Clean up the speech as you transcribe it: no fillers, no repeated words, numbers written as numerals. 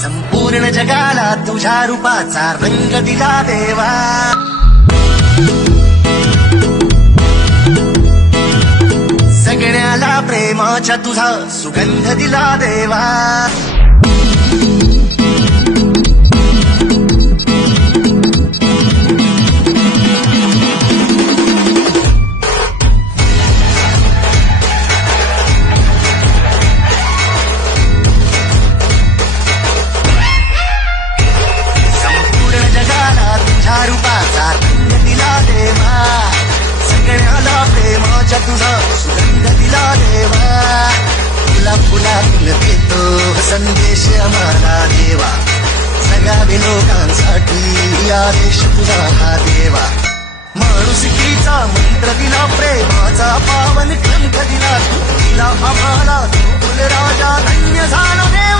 संपूर्ण जगाला तुझ्या रूपाचा रंग दिला देवा. सगळ्याला प्रेमाच्या तुझा सुगंध दिला देवा. संपूर्ण जगाला तुझ्या रूपाचा रंग दिला देवा. सगळ्याला प्रेमाच्या तुझा सुगंध दिला देवा. तुला फुलातून देतो संदेश आम्हाला देवा. सगळ्या लोकांसाठी आदेश तुझा हा देवा. माणुसकीचा मंत्र दिला, प्रेमाचा पावन ग्रंथ दिला. दिला आम्हाला तो राजा धन्य झाला देवा.